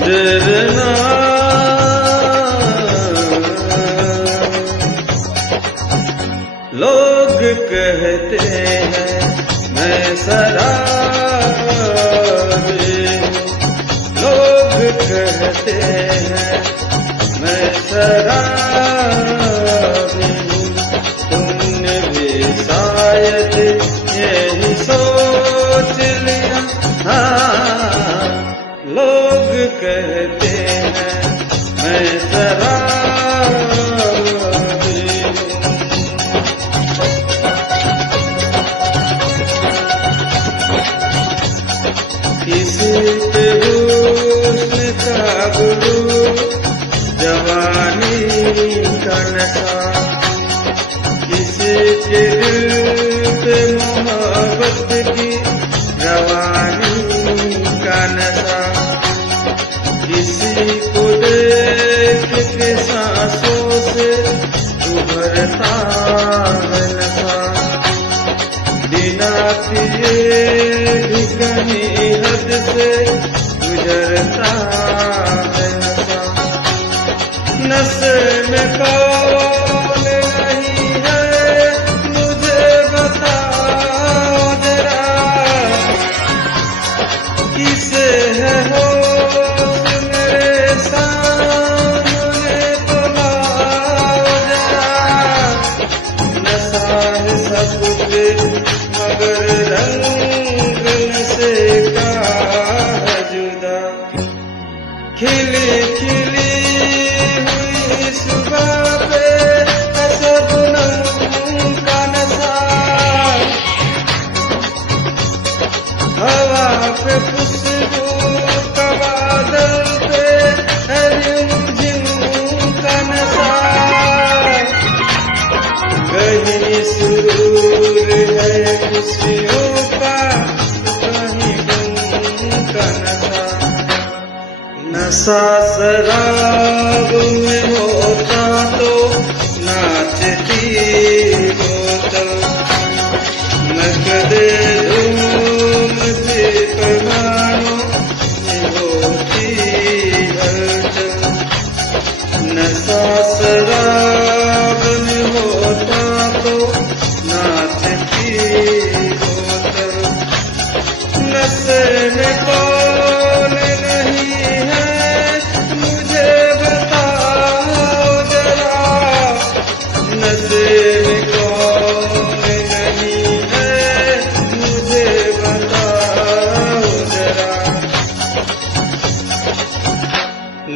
डरना लोग कहते हैं मैं शराबी हूँ, लोग कहते हैं मैं शराबी हूँ। तुमने भी शायद यही सोच लिया, हाँ लोग कहते हैं मैं शराबी हूँ। किसी पे हुस्न का गुरूर, जवानी का नशा, किसी के दिल पे मोहब्बत की रवानी का नशा, किसी को देख के सांसों से उभरता है नशा, बिना पिए भी कहीं हद से गुजरता है नशा। नशे में कौन नहीं है मुझे बताओ जरा, किसे है होश मेरे सामने तो लाओ जरा। नशा है सब पे मगर रंग नशे का है जुदा, खिली खिली हुई सुबह पे शबनम का नशा, हवा पे खुशबू का बादल पे रिमझिम का नशा, कहीं सुरूर है खुशियों का कहीं गम का नशा। नशा शराब में होता तो नाचती बोतल, नकदे झूमती पैमानों में होती हलचल। नशा शराब में होता तो नाचती बोतल, नशे में कौन नहीं है मुझे बताओ जरा, नशे में कौन नहीं है मुझे बताओ जरा।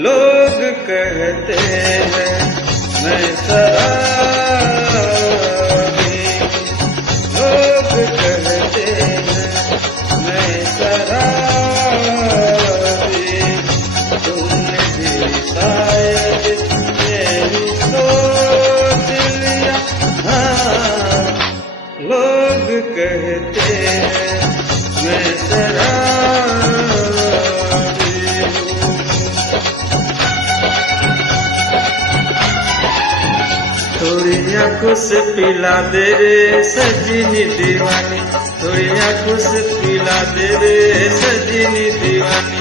लोग कहते हैं मैं शराबी हूँ, लोग कहते हैं मैं शराबी, तुमने भी शायद यही सोच लिया, हाँ लोग कहते हैं मैं शराबी हूँ। थोड़ी आंखों से पिला दे रे सजनी दीवानी, थोड़ी आंखों से पिला दे रे सजनी दीवानी,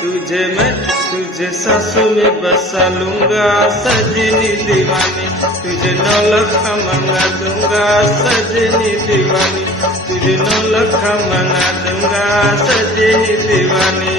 तुझे सांसों में बसा लूंगा सजनी दीवानी, तुझे 9 लाख मंगा दूंगा सजनी दीवानी, तुझे 9 लाख मंगा दूंगा सजनी दीवानी।